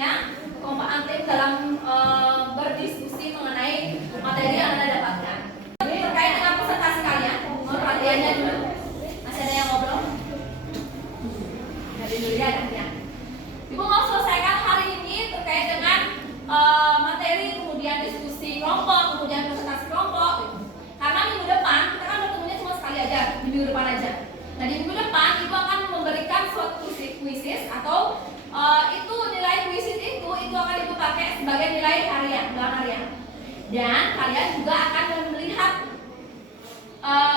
artinya kekompakan tim dalam berdiskusi mengenai materi yang Anda dapatkan. Terkait dengan presentasi kalian, mohon perhatiannya dulu. Masih ada yang ngobrol? Dari dulu ya. Ibu mau selesaikan hari ini terkait dengan materi, kemudian diskusi kelompok, kemudian presentasi kelompok. Karena minggu depan kita kan bertemunya cuma sekali aja, di minggu depan aja. Nah di minggu depan ibu akan memberikan suatu kuisis atau itu nilai kuisis itu akan ibu pakai sebagai nilai harian, ulangan harian. Dan kalian juga akan melihat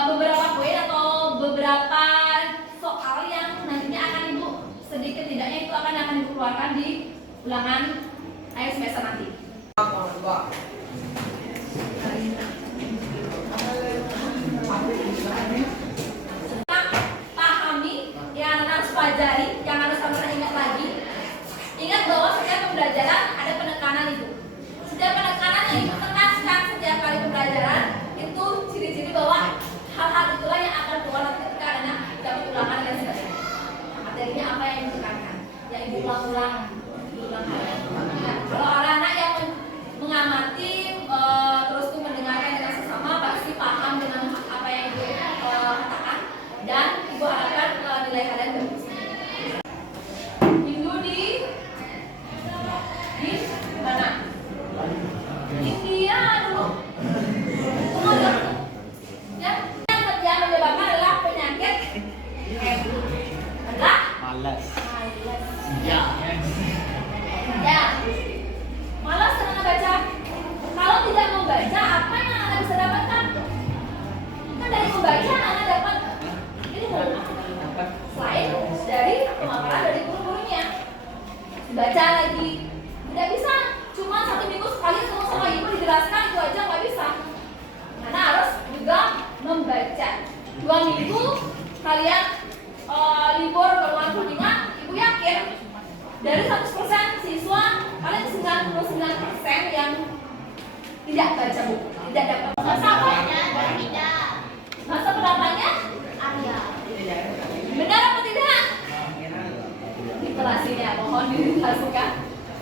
beberapa poin atau beberapa soal yang nantinya akan ibu sedikit tidaknya itu akan ibu keluarkan di ulangan akhir semester nanti. Pahami yang harus pelajari, yang harus kamu ingat lagi. Ingat bahwa setiap pembelajaran ada penekanan itu. Setiap penekanan yang ibu tekankan setiap kali pembelajaran itu ciri-ciri bahwa hal-hal itulah yang akan keluar ketika anak dapat ulangan dan sebagainya. Materinya apa yang ditekankan? Yang ibu ulang-ulang. Kalau anak-anak yang mengamati terus tuh mendengarkan dengan sesama pasti paham dengan apa yang ibu katakan dan ibu harapkan nilai kalian bagus. Ibu di mana? India dulu. Kemudian ya yang menyebabkan adalah penyakit adalah malas. Ya, malas karena baca. Kalau tidak membaca, apa yang Anda bisa dapatkan? Kan dari membaca Anda dapat ilmu. Selain dari pemaparan dari guru-gurunya, baca lagi. Tidak bisa cuma 1 minggu sekali ketemu sama ibu dijelaskan itu aja nggak bisa. Karena harus juga membaca. 2 minggu kalian libur ke luar kunjungan, ibu yakin dari 100% siswa kalian 99% yang tidak baca buku, tidak dapat masa pendapatannya ada. Benar atau tidak? Di kelas ini mohon dijelaskan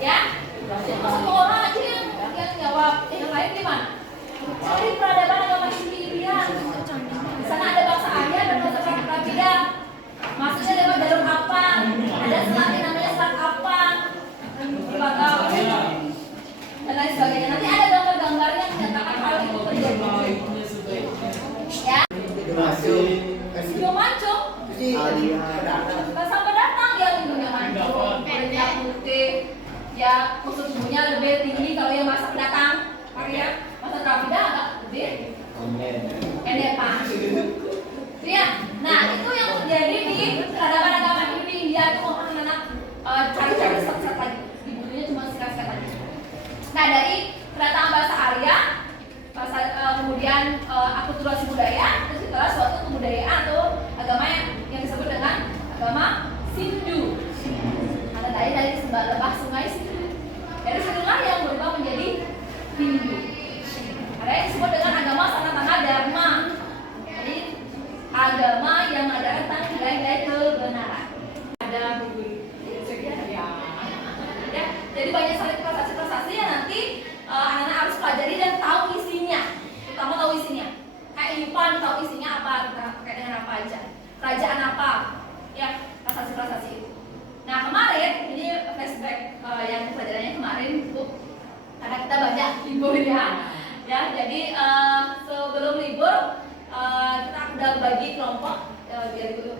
ya. Satu orang aja yang jawab, yang lain gimana? Cari peradaban agama India. Di sana ada bangsa Arya dan bangsa Prakabida. Maksudnya lewat jalur apa? Ada selat yang namanya selat apa? Dan lain sebagainya. Nanti ada gambar-gambar yang menyatakan hal itu terjadi. Ya. Video mancung. Bahasa pendatang ya lindungnya mancung. Kulitnya putih. Ya postur tubuhnya lebih tinggi kalau yang bahasa pendatang. Arya, bahasa Prakabida agak lebih pendek pak. Ya, nah itu yang terjadi di peradaban agama India itu mau anak-anak cari-cari set-set lagi. Di bukunya cuma sikat-sikat lagi. Nah dari kedatangan bahasa Arya, kemudian akulturasi budaya, itu adalah suatu kebudayaan atau agama yang disebut dengan agama Sindu. Ada dari lembah sungai Sindu. Dari situlah yang berubah menjadi Hindu. Ada yang disebut dengan agama Sanatana Dharma. Jadi agama yang ada tentang nilai-nilai kebenaran. Ada ya, jadi banyak sekali prestasi-prestasi yang nanti anak-anak harus pelajari dan tahu isinya. Terutama tahu isinya. Kayak Yupan tahu isinya apa, terkait dengan apa aja. Kerajaan apa, ya prestasi-prestasi itu. Nah kemarin ini flashback yang pelajarannya kemarin Bu, karena kita banyak libur ya. Jadi sebelum libur kita udah bagi kelompok biar ibu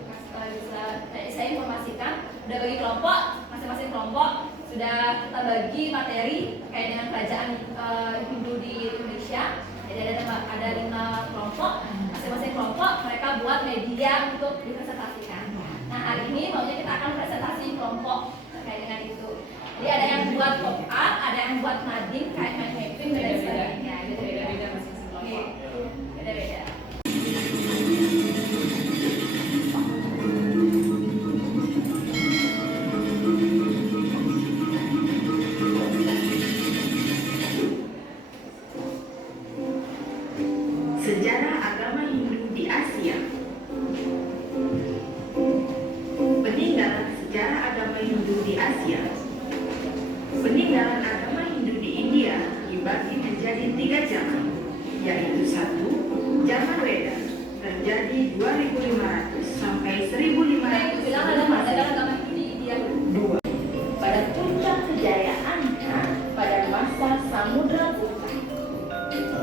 saya informasikan udah bagi kelompok, masing-masing kelompok sudah kita bagi materi terkait dengan kerajaan Hindu di Indonesia. Jadi ada 5 kelompok, masing-masing kelompok mereka buat media untuk dipresentasikan. Nah hari ini maunya kita akan presentasi kelompok terkait dengan itu. Jadi ada yang buat pop-up, ada yang buat nading kayak mind mapping dan sebagainya. Beda-beda masing-masing kelompok. Beda-beda. Sejarah agama Hindu di Asia. Peninggalan sejarah agama Hindu di Asia. kejayaannya pada masa Samudra Putih.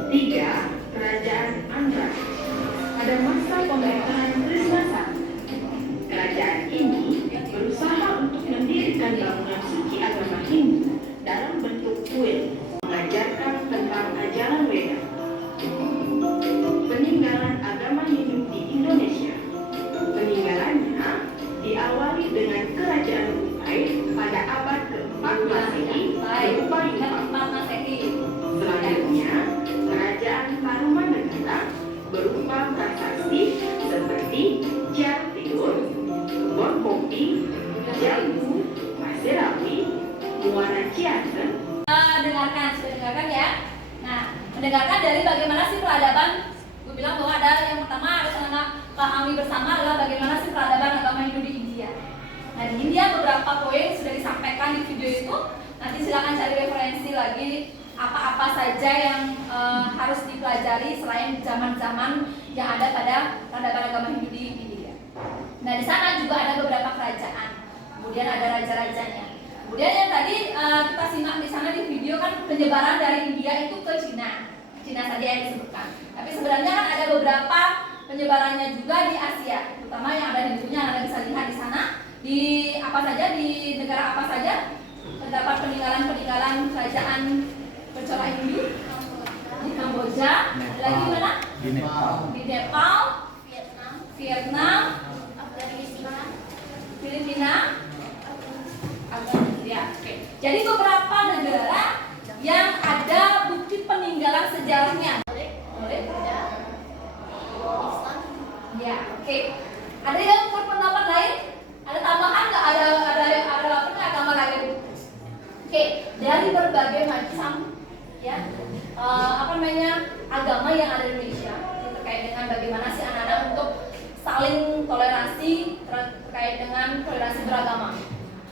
3. Kerajaan Andhra. Pada masa pemerintahan Krisna I, kerajaan ini berusaha untuk mendirikan bangunan suci agama Hindu dalam bentuk kuil, mengajarkan tentang ajaran Weda. Peninggalan agama Hindu di Indonesia. Peninggalannya diawali dengan kerajaan Kutai pada abad ke-4 Masehi berupa Yupa. Selanjutnya, kerajaan Tarumanegara berupa prasasti seperti Jatiur, Kebon Kopi, Jambu, Pasirawi, Muara Ciasem. Sudah dengarkan ya. Nah, mendengarkan dari bagaimana sih peradaban. Gue bilang bahwa ada yang pertama harus kita pahami bersama adalah bagaimana sih peradaban agama Hindu di India. Nah, di India beberapa poin sudah disampaikan di video itu. Nanti silakan cari referensi lagi apa-apa saja yang harus dipelajari selain zaman-zaman yang ada pada peradaban agama Hindu di India. Nah, di sana juga ada beberapa kerajaan. Kemudian ada raja-rajanya. Kemudian yang tadi kita simak di sana di video kan penyebaran dari India itu ke Cina. Cina saja yang disebutkan. Tapi sebenarnya kan ada beberapa penyebarannya juga di Asia, terutama yang ada di dunia. Anda bisa lihat di sana di apa saja, di negara apa saja terdapat peninggalan-peninggalan kerajaan bercorak Hindu. Di Kamboja, lagi mana? Di Nepal, Vietnam, Filipina, ya, oke. Jadi beberapa negara yang ada bukti peninggalan sejarahnya. Boleh? Ya, oke. Ada yang berpendapat lain? Ada tambahan nggak? Ada agama lain? Oke, dari berbagai macam ya agama yang ada di Indonesia terkait dengan bagaimana sih anak-anak untuk saling toleransi terkait dengan toleransi beragama.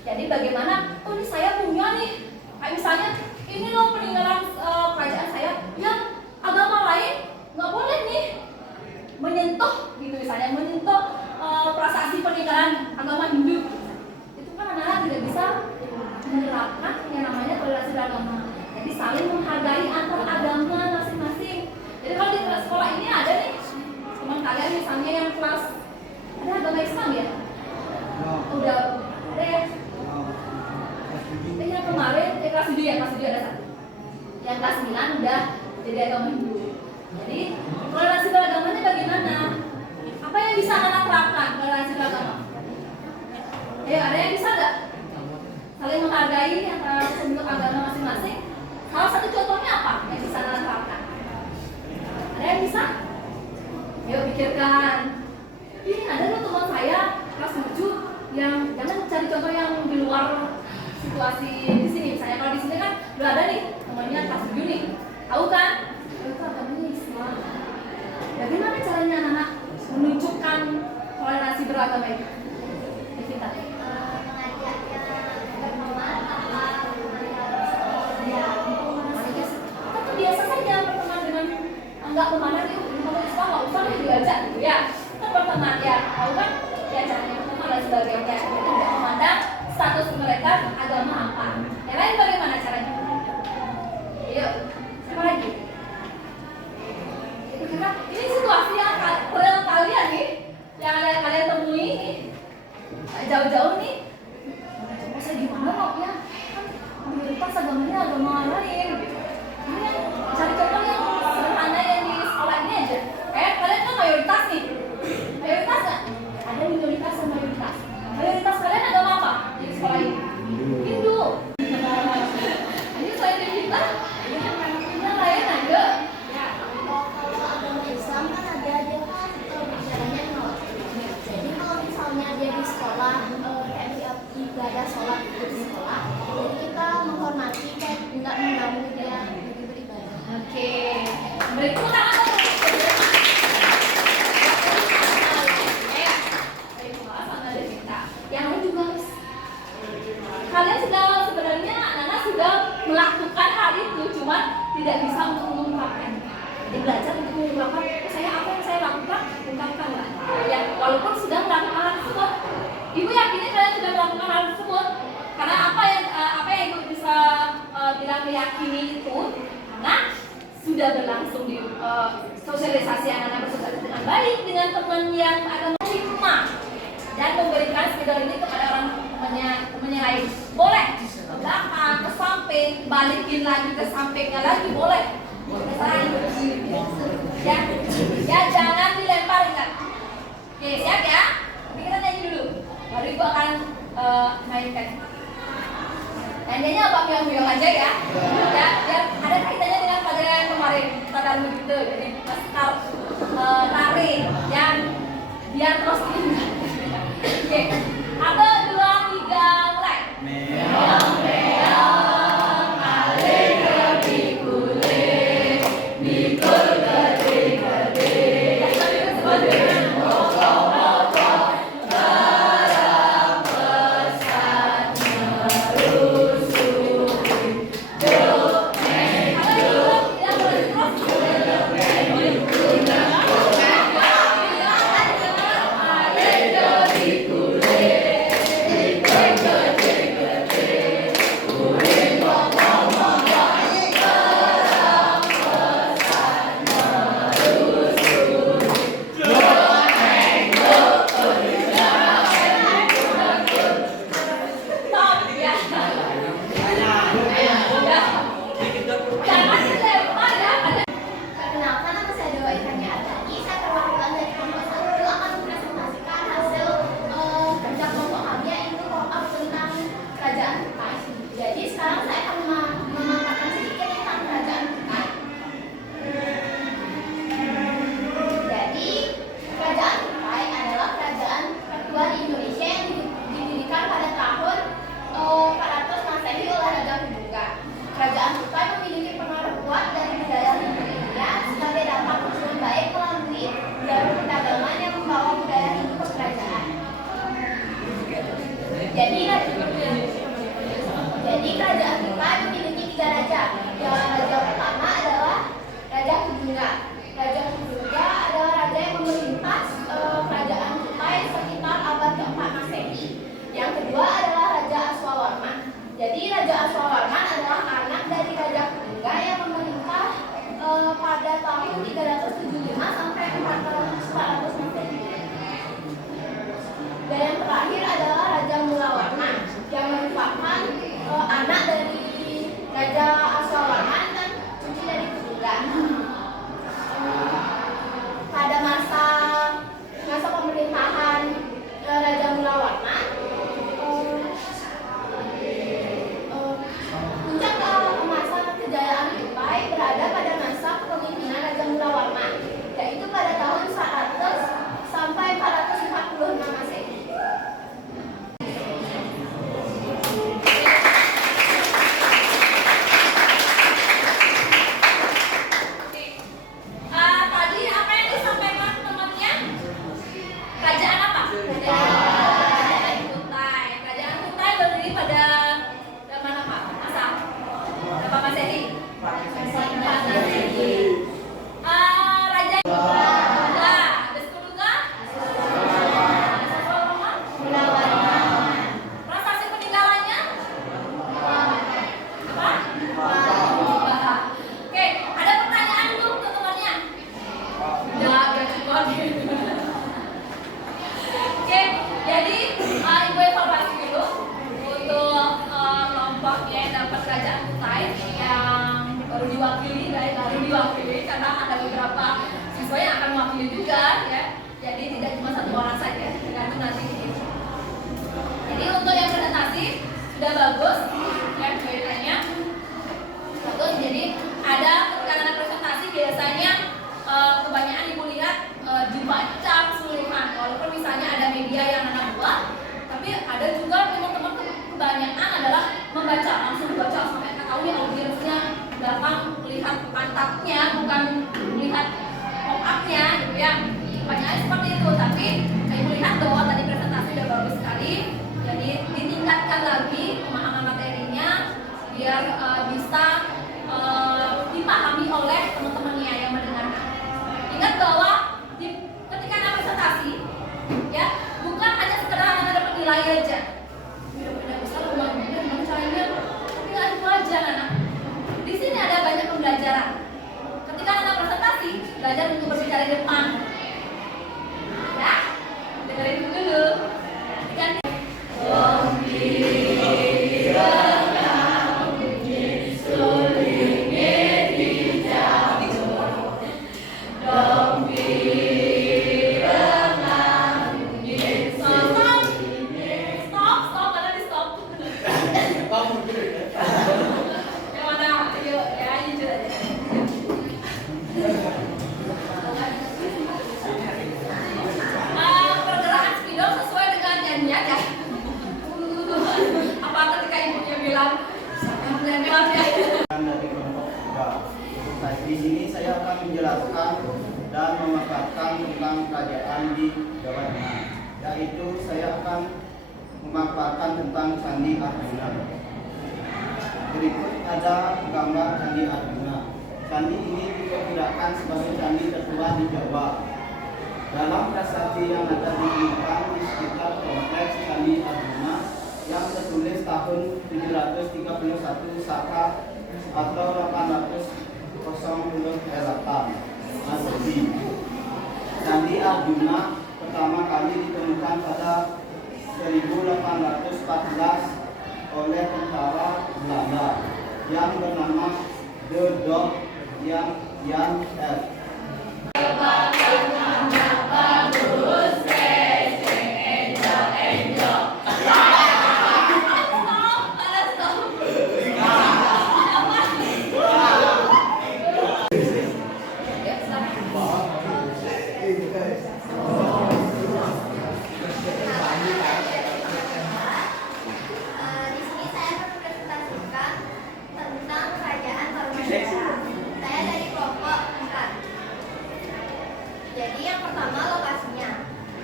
Jadi bagaimana, oh ini saya punya nih, kayak misalnya ini loh peninggalan kerajaan saya yang agama lain nggak boleh nih menyentuh gitu, misalnya menyentuh prasasti peninggalan agama Hindu. Itu kan anak-anak tidak bisa menerapkan yang namanya toleransi beragama. Jadi saling menghargai antar agama masing-masing. Jadi kalau di sekolah ini ada nih teman kalian misalnya yang kelas ada agama Islam ya, udah ada ya. Yang kemarin kelas 7 ada satu. Yang kelas 9 udah jadi agama Hindu. Jadi toleransi beragamanya bagaimana? Apa yang bisa anak terapkan toleransi beragama? Ayo, ada yang bisa nggak? Saling menghargai antara penduduk agama masing-masing. Salah satu contohnya apa yang bisa anak terapkan? Ada yang bisa? Ayo pikirkan. Ini ada loh teman saya kelas 7 yang jangan cari contoh yang di luar situasi di sini. Misalnya kalau di sini kan udah ada nih temannya kelas 7 nih, tahu kan? Itu agamanya Islam. Bagaimana caranya anak-anak menunjukkan toleransi beragama itu? Kita biasa saja berteman dengan enggak kemana nih, kalau Islam nggak usah nih diajak gitu ya. Kita berteman ya, tahu kan? Ya caranya berteman dan sebagainya. Jadi tidak memandang status mereka agama apa. Yang lain bagaimana caranya? Yuk, siapa lagi? Karena ini situasi yang real kalian nih, yang kalian temui nih, jauh-jauh nih. Coba saya gimana kok ya? Kan mayoritas agamanya agama lain. Ini yang cari contoh yang sederhana yang di sekolah ini aja. Kalian kan mayoritas nih. Mayoritas nggak? Ada minoritas dan mayoritas. Mayoritas kalian agama apa di sekolah ini? Hindu. Ini selain dari kita, yang lain ada. Kalau agama Islam kan ada dia kan bicaranya nol. Jadi kalau misalnya dia di sekolah kayak ibadah sholat di sekolah, jadi kita menghormati kayak nggak mengganggu dia beribadah. Oke. Berikut tangan yang lain juga kalian sebenarnya anak-anak sudah melakukan hal itu, cuma tidak bisa untuk mengungkapkan. Jadi belajar untuk mengungkapkan saya apa yang saya lakukan, ungkapkan lah. Ya, walaupun sudah melakukan hal tersebut, ibu yakinnya kalian sudah melakukan hal tersebut karena apa yang ibu bisa sudah berlangsung di sosialisasi anak-anak bersosialisasi dengan baik dengan teman yang agama hikmah dan memberikan spidol ini kepada orang temannya lain. Boleh ke belakang, ke samping, balikin lagi ke sampingnya lagi boleh. Terserah ibu ya. Ya jangan dilempar, ingat. Oke, siap ya? Tapi kita nyanyi dulu. Baru ibu akan mainkan. Nyanyinya apa biang-biang aja ya. Ya, biar ada kaitannya dengan pelajaran yang kemarin. Kita akan begitu. Jadi pas lari yang biar terus ingat. Oke. 1, 2, 3, mulai. Meong meong aling kepikuling mikul gede-gede. Perkenalkan, nama saya Dewa Ikhania Ardani. Saya perwakilan dari kelompok 1 akan mempresentasikan hasil kerja kelompok kami, yaitu roll-up tentang kerajaan Kutai. Jadi sekarang saya akan memaparkan sedikit tentang kerajaan Kutai. Jadi kerajaan Kutai adalah kerajaan kedua di Indonesia yang didirikan pada tahun 400 Masehi oleh Raja Kedungga. Kerajaan Kutai memiliki pengaruh kuat dari budaya Hindu India sebagai dampak hubungan baik melalui jalur perdagangan yang membawa budaya Hindu ke kerajaan. Jadi kerajaan Kutai memiliki 3 raja. Yang raja pertama adalah Raja Kedungga. Raja Kedungga adalah raja yang memerintah kerajaan Kutai sekitar abad ke-4 Masehi. Yang kedua adalah Raja Aswawarman. Jadi Raja Aswawarman adalah anak dari Raja Kedungga yang memerintah pada tahun 375 sampai 400 Masehi. Dan yang terakhir adalah Raja Mulawarman yang merupakan anak dari Raja Aswawarman dan cucu dari Kedungga. Pada masa pemerintahan Raja Mulawarman, puncak masa kejayaan Kutai berada pada masa kepemimpinan Raja Mulawarman, yaitu pada tahun 400 sampai 446 Masehi. Tadi apa yang disampaikan temannya? Kerajaan apa? Kerajaan Kutai. Kerajaan Kutai berdiri pada zaman apa? Masa? Berapa Masehi? 4 Masehi. Raja Kedungga. Ada 10 kah? Mulawarman. Prestasi peninggalannya? Apa? Oke, ada pertanyaan dulu untuk temannya. Udah cukup. Oke, jadi ibu evaluasi dulu untuk kelompoknya yang dapat kerajaan Kutai yang baru diwakili karena ada beberapa siswa yang akan mewakili juga ya. Jadi tidak cuma 1 orang saja, tergantung nanti. Jadi untuk yang presentasi sudah bagus ya, kelihatannya bagus. Jadi ada ketika anak presentasi biasanya kebanyakan ibu lihat dibaca keseluruhan, walaupun misalnya ada media yang anak buat, tapi ada juga teman-teman kebanyakan adalah membaca, langsung baca sampai ketahui audiensnya datang melihat pantatnya, bukan melihat pop-up-nya gitu ya. Kebanyakan seperti itu, tapi ibu lihat bahwa tadi presentasi sudah bagus sekali, jadi ditingkatkan lagi pemahaman materinya biar bisa dipahami oleh teman-temannya yang mendengarkan. Ingat bahwa ketika ada presentasi, ya bukan hanya sekedar anak dapat nilai aja. Udah besar caranya, tapi nggak itu aja anak. Di sini ada banyak pembelajaran. Di sini saya akan menjelaskan dan memaparkan tentang kerajaan di Jawa Tengah, yaitu saya akan memaparkan tentang Candi Arjuna. Berikut ada gambar Candi Arjuna. Candi ini diperkirakan sebagai candi tertua di Jawa. Dalam prasasti yang ada ditemukan di sekitar kompleks Candi Arjuna yang tertulis tahun 731 Saka atau 808 Masehi. Candi Arjuna pertama kali ditemukan pada 1814 oleh tentara Belanda yang bernama The Dog Jan F. Di sini saya akan mempresentasikan tentang Kerajaan Tarumanegara. Saya dari kelompok 4. Jadi yang pertama lokasinya.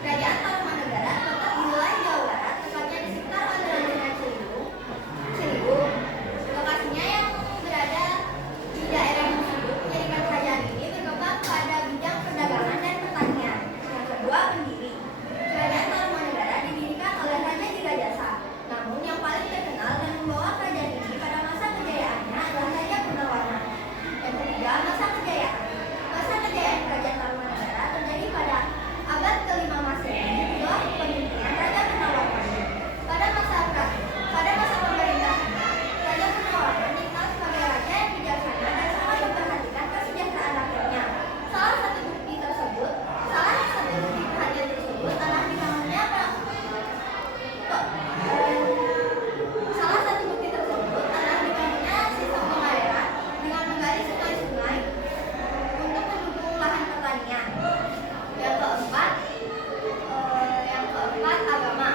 Kerajaan Tarumanegara terletak di wilayah Jawa Barat, tepatnya di sekitar aliran Ciliwung. Lokasinya yang berada di daerah tersebut menjadikan kerajaan ini berkembang pada bidang perdagangan dan pertanian. Yang kedua, pendiri. Kerajaan Tarumanegara didirikan oleh Raja Jirajasa. Namun yang paling terkenal dan membawa kerajaan ini pada masa kejayaannya adalah Raja Gunawarman. Yang ketiga, masa kejayaan. Masa kejayaan Kerajaan Tarumanegara terjadi pada abad ke-5 Masehi di bawah kepemimpinan Raja Gunawarman. Pada masa pemerintahannya, Raja Gunawarman dikenal sebagai raja yang bijaksana dan sangat memperhatikan kesejahteraan rakyatnya. Salah satu bukti perhatian tersebut adalah dibangunnya sistem pengairan dengan menggali sungai-sungai untuk mendukung lahan pertanian. Yang keempat, agama.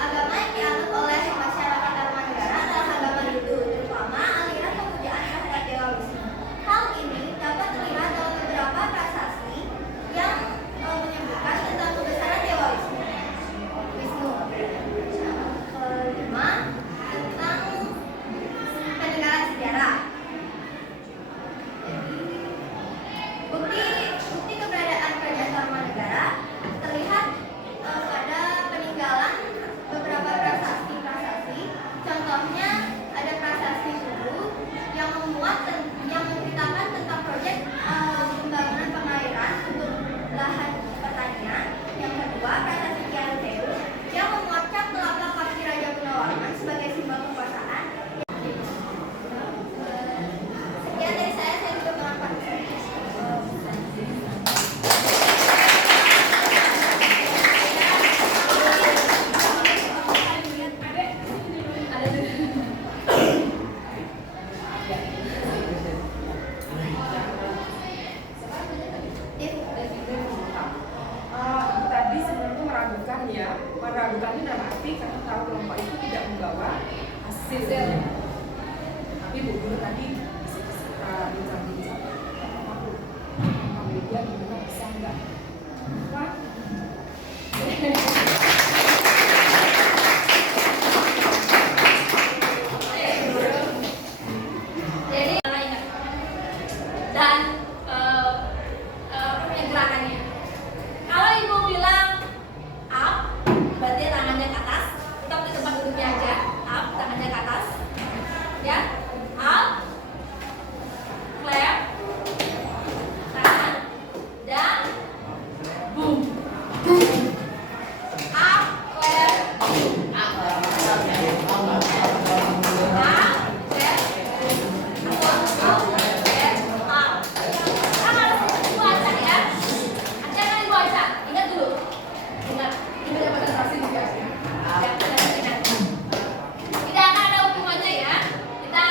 Agama yang dianut oleh masyarakat Tarumanegara adalah agama Hindu, terutama aliran pemujaan terhadap Dewa Wisnu. Hal ini dapat terlihat dalam beberapa prasasti yang menyebutkan tentang kebesaran Dewa Wisnu. Kelima, tentang peninggalan sejarah. Bukti keberadaan Kerajaan Tarumanegara terlihat pada peninggalan beberapa prasasti. Contohnya ada prasasti Subu yang menceritakan tentang proyek pembangunan pengairan untuk lahan pertanian. Yang kedua, prasasti Kianuteu yang memuat cap telapak kaki Raja Gunawarman sebagai simbol kekuasaan. Sekian dari saya juga mengapresiasi. Tadi sebenarnya meragukannya dalam arti karena tahu kelompok itu tidak membawa hasil. Tapi Bu Guru tadi kita bincang-bincang Pak Media gimana bisa enggak? Pak? Dan gerakannya. Kalau ibu bilang up, berarti tangannya ke atas. Stop di tempat duduknya aja. Up, tangannya ke atas. Ya, up, clap, tangan, dan boom. Up, clap, boom. Up, tidak akan ada hukumannya ya. Kita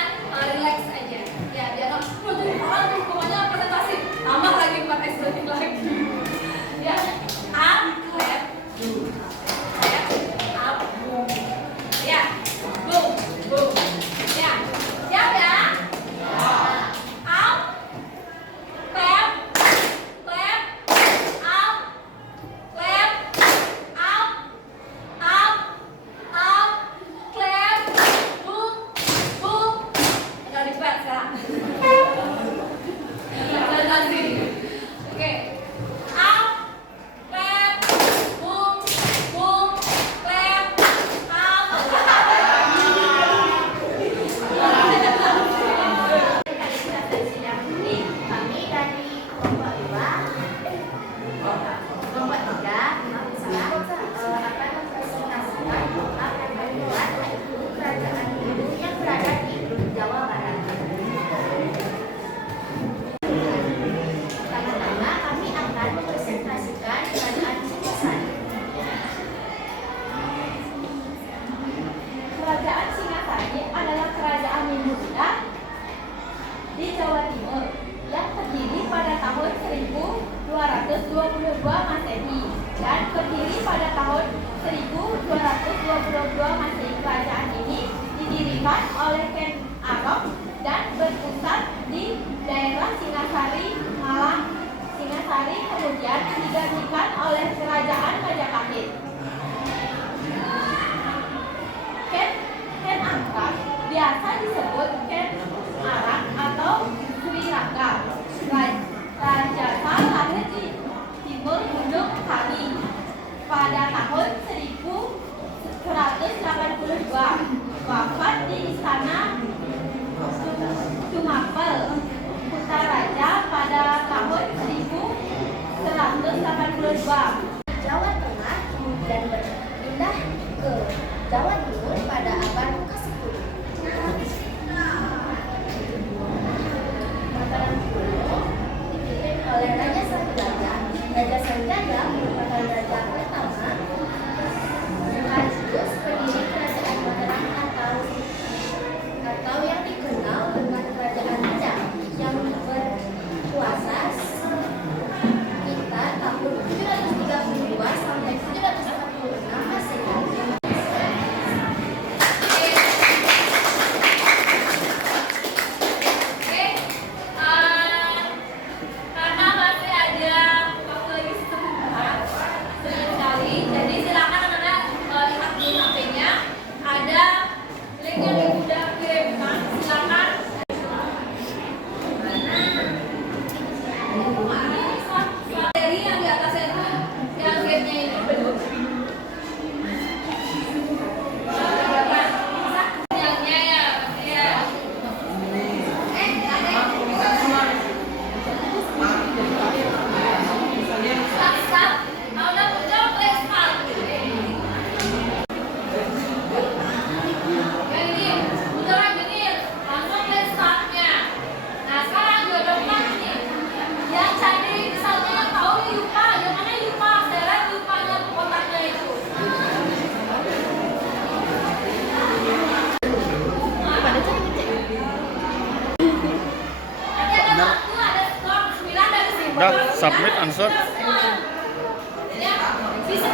Submit answer.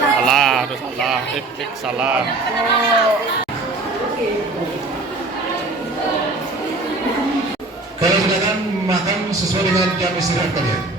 Salah, aduh salah. Tik salah. Kalau silakan makan sesuai dengan jam istirahat kalian.